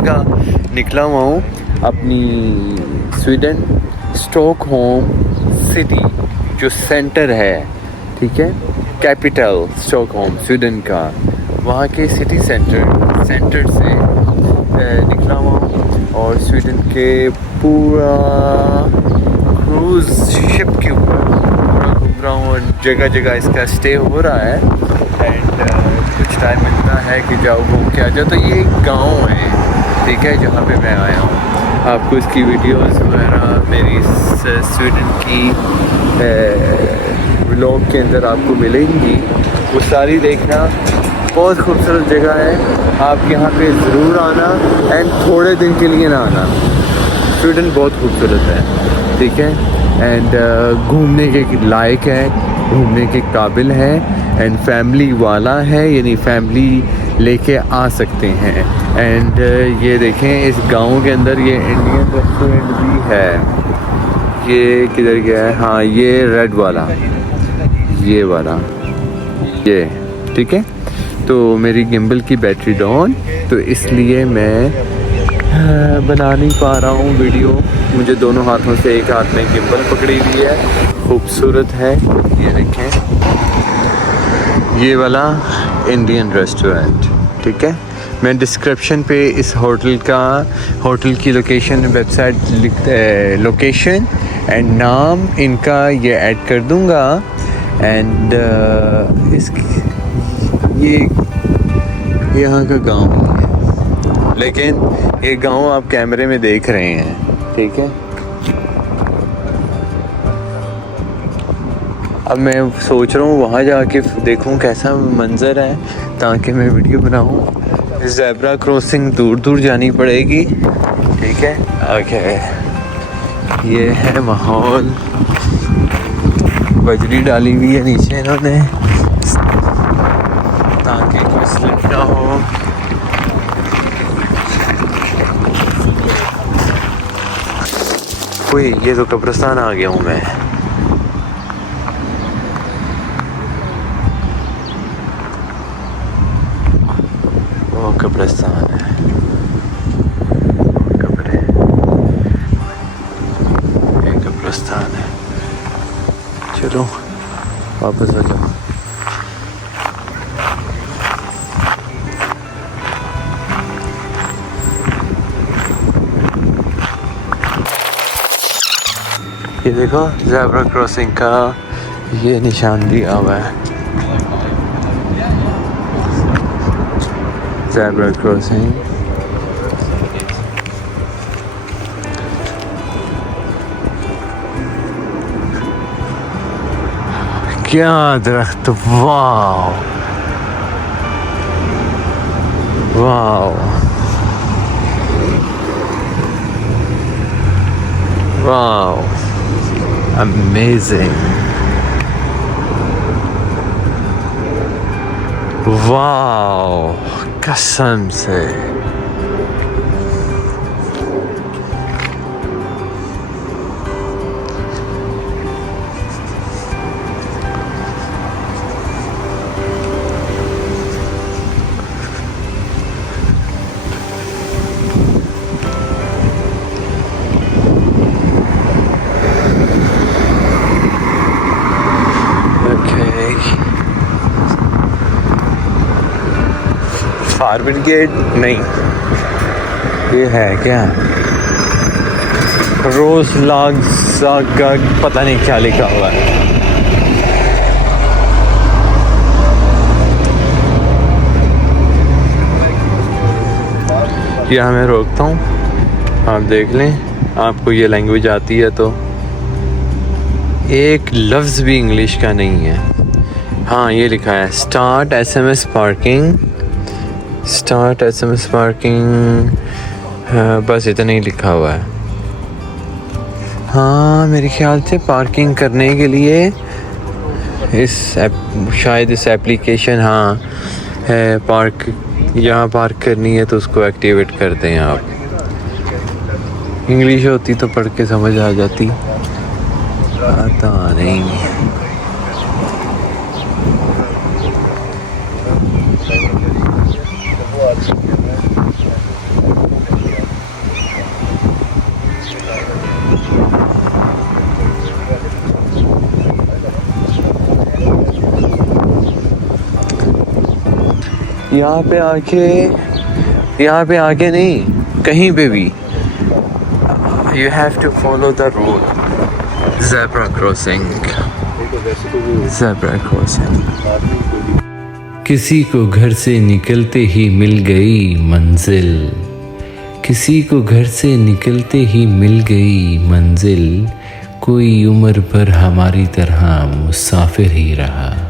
का निकला हुआ हूँ अपनी स्वीडन स्टॉकहोम सिटी जो सेंटर है, ठीक है, कैपिटल स्टॉकहोम स्वीडन का, वहाँ के सिटी सेंटर से निकला हुआ हूँ और स्वीडन के पूरा क्रूज़ शिप के ऊपर पूरा घूम रहा हूँ और जगह जगह इसका स्टे हो रहा है। एंड कुछ टाइम मिलता है कि जाओ घूम के आ जाओ। तो ये एक गाँव है, ठीक है, जहाँ पे मैं आया हूँ। आपको इसकी वीडियोस वगैरह मेरी स्वीडन की व्लॉग के अंदर आपको मिलेंगी, वो सारी देखना। बहुत खूबसूरत जगह है, आप यहाँ पे ज़रूर आना एंड थोड़े दिन के लिए ना आना। स्वीडन बहुत खूबसूरत है, ठीक है, एंड घूमने के लायक है, घूमने के काबिल है एंड फैमिली वाला है, यानी फैमिली लेके आ सकते हैं। एंड ये देखें इस गांव के अंदर ये इंडियन रेस्टोरेंट भी है। ये किधर गया है? हाँ, ये रेड वाला, ये वाला, ये, ठीक है। तो मेरी गिम्बल की बैटरी डाउन, तो इसलिए मैं बना नहीं पा रहा हूँ वीडियो। मुझे दोनों हाथों से, एक हाथ में गिम्बल पकड़ी हुई है, खूबसूरत है। ये देखें, ये वाला इंडियन रेस्टोरेंट, ठीक है। मैं डिस्क्रिप्शन पे इस होटल की लोकेशन, वेबसाइट लोकेशन एंड नाम इनका ये ऐड कर दूँगा। एंड ये यहाँ का गांव है, लेकिन ये गांव आप कैमरे में देख रहे हैं, ठीक है। अब मैं सोच रहा हूँ वहाँ जाके देखूँ कैसा मंज़र है, ताकि मैं वीडियो बनाऊँ। ज़ेब्रा क्रॉसिंग दूर दूर जानी पड़ेगी, ठीक है। ओके, ये है माहौल, बजरी डाली हुई है नीचे इन्होंने ताकि कोई स्लिप ना हो। कोई, ये तो कब्रिस्तान आ गया हूँ मैं। वो कब्रिस्तान है, कब्र, ये कब्रिस्तान है। चलो वापस आ जाओ। ये देखो ज़ेब्रा क्रॉसिंग का ये निशान दिया हुआ है, ज़ेब्रा क्रॉसिंग। क्या दरख्त, वाव वाव वाव, अमेजिंग, वाव, कसम से। फायर ब्रिगेड नहीं, ये है क्या, रोज लाग पता नहीं क्या लिखा हुआ है। यहाँ मैं रोकता हूँ, आप देख लें, आपको ये लैंग्वेज आती है तो। एक लफ्ज़ भी इंग्लिश का नहीं है। हाँ, ये लिखा है start SMS parking, start SMS parking, बस इतना ही लिखा हुआ है। हाँ, मेरे ख्याल से पार्किंग करने के लिए शायद इस एप्लीकेशन, हाँ है, पार्क, यहाँ पार्क करनी है तो उसको एक्टिवेट करते हैं आप। इंग्लिश होती तो पढ़ के समझ आ जाती, पता नहीं। यहाँ पे आके नहीं, कहीं पे भी you have to follow the road. Zebra crossing. किसी को घर से निकलते ही मिल गई मंजिल, किसी को घर से निकलते ही मिल गई मंजिल, कोई उम्र भर हमारी तरह मुसाफिर ही रहा.